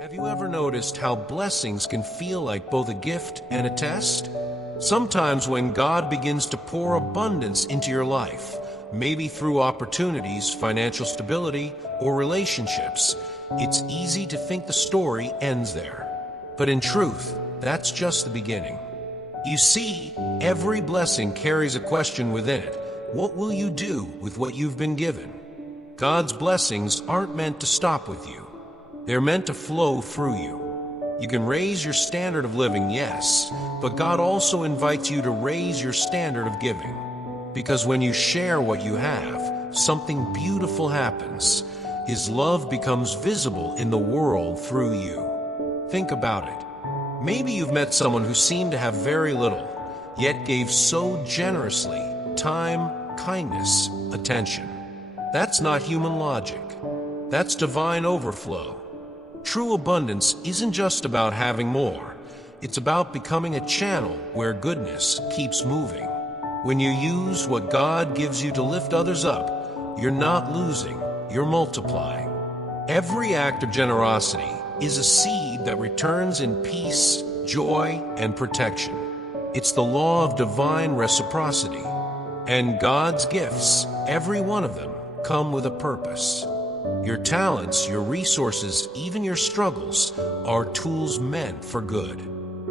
Have you ever noticed how blessings can feel like both a gift and a test? Sometimes when God begins to pour abundance into your life, maybe through opportunities, financial stability, or relationships, it's easy to think the story ends there. But in truth, that's just the beginning. You see, every blessing carries a question within it. What will you do with what you've been given? God's blessings aren't meant to stop with you. They're meant to flow through you. You can raise your standard of living, yes, but God also invites you to raise your standard of giving. Because when you share what you have, something beautiful happens. His love becomes visible in the world through you. Think about it. Maybe you've met someone who seemed to have very little, yet gave so generously time, kindness, attention. That's not human logic. That's divine overflow. True abundance isn't just about having more. It's about becoming a channel where goodness keeps moving. When you use what God gives you to lift others up, you're not losing, you're multiplying. Every act of generosity is a seed that returns in peace, joy, and protection. It's the law of divine reciprocity. And God's gifts, every one of them, come with a purpose. Your talents, your resources, even your struggles are tools meant for good.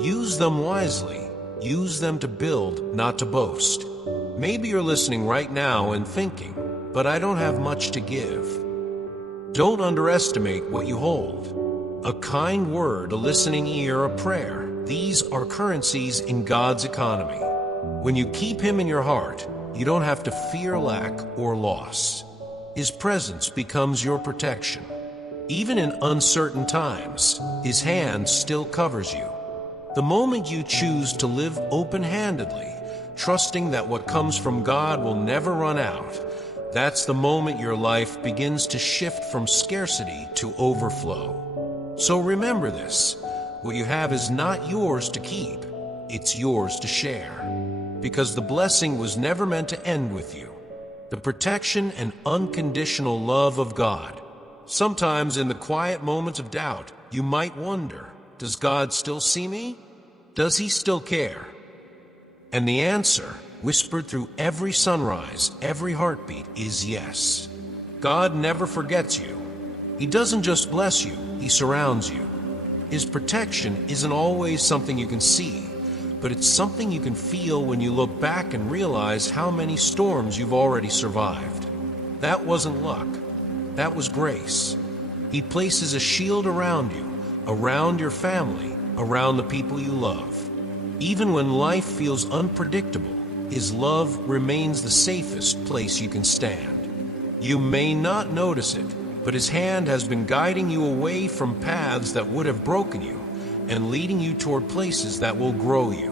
Use them wisely. Use them to build, not to boast. Maybe you're listening right now and thinking, but I don't have much to give. Don't underestimate what you hold. A kind word, a listening ear, a prayer. These are currencies in God's economy. When you keep Him in your heart, you don't have to fear lack or loss. His presence becomes your protection. Even in uncertain times, His hand still covers you. The moment you choose to live open-handedly, trusting that what comes from God will never run out, that's the moment your life begins to shift from scarcity to overflow. So remember this, what you have is not yours to keep, it's yours to share. Because the blessing was never meant to end with you. The protection and unconditional love of God. Sometimes in the quiet moments of doubt, you might wonder, does God still see me? Does He still care? And the answer, whispered through every sunrise, every heartbeat, is yes. God never forgets you. He doesn't just bless you, He surrounds you. His protection isn't always something you can see, but it's something you can feel when you look back and realize how many storms you've already survived. That wasn't luck. That was grace. He places a shield around you, around your family, around the people you love. Even when life feels unpredictable, His love remains the safest place you can stand. You may not notice it, but His hand has been guiding you away from paths that would have broken you and leading you toward places that will grow you.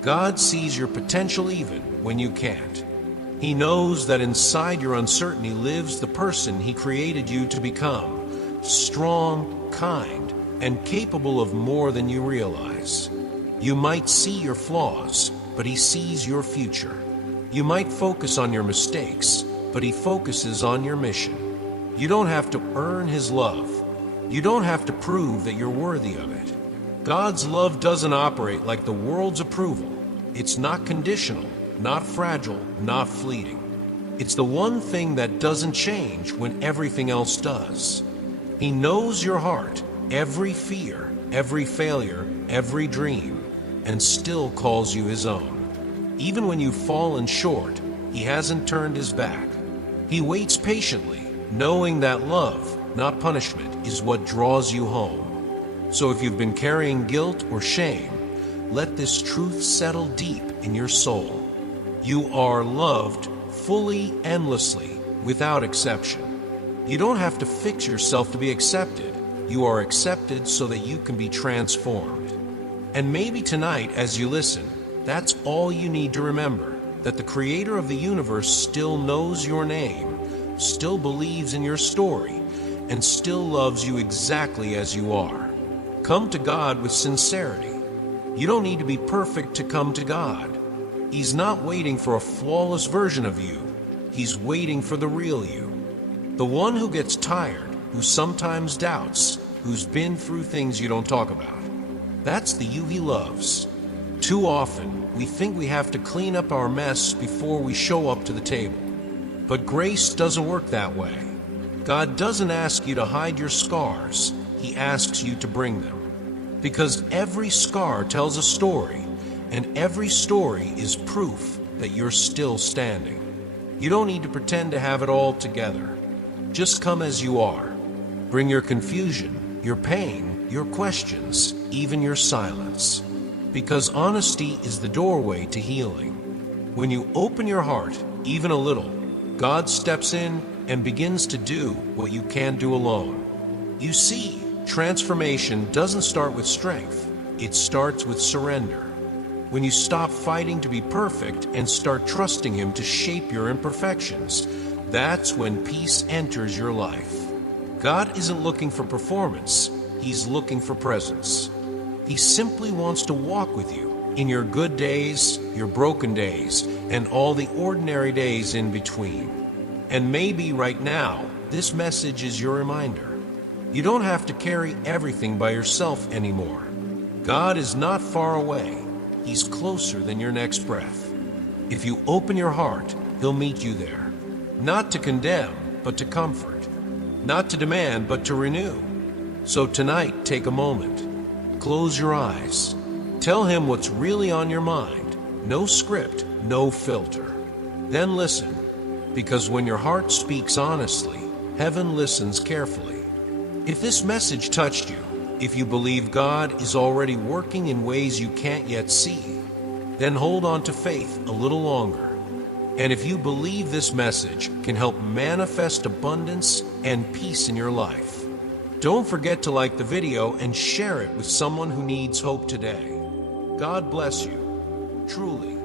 God sees your potential even when you can't. He knows that inside your uncertainty lives the person He created you to become, strong, kind, and capable of more than you realize. You might see your flaws, but He sees your future. You might focus on your mistakes, but He focuses on your mission. You don't have to earn His love. You don't have to prove that you're worthy of it. God's love doesn't operate like the world's approval. It's not conditional, not fragile, not fleeting. It's the one thing that doesn't change when everything else does. He knows your heart, every fear, every failure, every dream, and still calls you His own. Even when you've fallen short, He hasn't turned His back. He waits patiently, knowing that love, not punishment, is what draws you home. So if you've been carrying guilt or shame, let this truth settle deep in your soul. You are loved fully, endlessly, without exception. You don't have to fix yourself to be accepted. You are accepted so that you can be transformed. And maybe tonight, as you listen, that's all you need to remember, that the Creator of the universe still knows your name, still believes in your story, and still loves you exactly as you are. Come to God with sincerity. You don't need to be perfect to come to God. He's not waiting for a flawless version of you. He's waiting for the real you. The one who gets tired, who sometimes doubts, who's been through things you don't talk about. That's the you he loves. Too often, we think we have to clean up our mess before we show up to the table. But grace doesn't work that way. God doesn't ask you to hide your scars. He asks you to bring them. Because every scar tells a story, and every story is proof that you're still standing. You don't need to pretend to have it all together. Just come as you are. Bring your confusion, your pain, your questions, even your silence. Because honesty is the doorway to healing. When you open your heart, even a little, God steps in and begins to do what you can't do alone. You see, transformation doesn't start with strength. It starts with surrender. When you stop fighting to be perfect and start trusting Him to shape your imperfections, that's when peace enters your life. God isn't looking for performance. He's looking for presence. He simply wants to walk with you in your good days, your broken days, and all the ordinary days in between. And maybe right now, this message is your reminder. You don't have to carry everything by yourself anymore. God is not far away. He's closer than your next breath. If you open your heart, He'll meet you there. Not to condemn, but to comfort. Not to demand, but to renew. So tonight, take a moment. Close your eyes. Tell Him what's really on your mind. No script, no filter. Then listen, because when your heart speaks honestly, heaven listens carefully. If this message touched you, if you believe God is already working in ways you can't yet see, then hold on to faith a little longer. And if you believe this message can help manifest abundance and peace in your life, don't forget to like the video and share it with someone who needs hope today. God bless you, truly.